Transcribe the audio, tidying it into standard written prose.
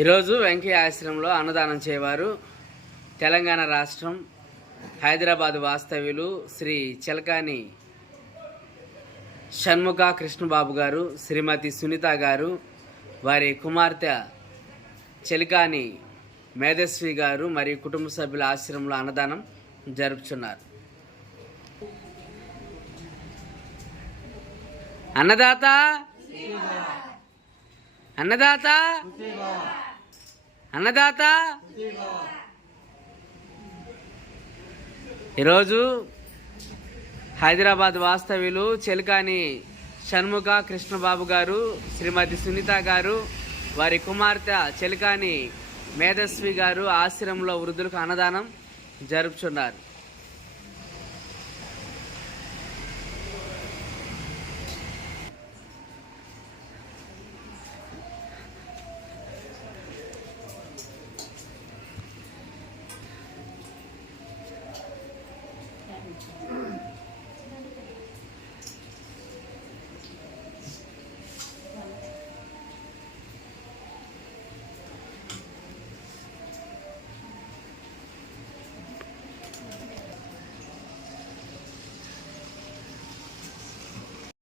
ఈరోజు వెంకయ్య ఆశ్రమంలో అన్నదానం చేయవారు తెలంగాణ రాష్ట్రం హైదరాబాద్ వాస్తవ్యులు శ్రీ చిలకాని షణ్ముఖ కృష్ణబాబు గారు, శ్రీమతి సునీత గారు, వారి కుమార్తె చిలకాని మేధస్వి గారు మరియు కుటుంబ సభ్యుల ఆశ్రమంలో అన్నదానం జరుపుచున్నారు. అన్నదాత అన్నదాత అన్నదాత ఈరోజు హైదరాబాద్ వాస్తవ్యులు చిలకాని షణ్ముఖ కృష్ణబాబు గారు, శ్రీమతి సునీత గారు, వారి కుమార్తె చిలకాని మేధస్వి గారు ఆశ్రమంలో వృద్ధులకు అన్నదానం జరుపుచున్నారు.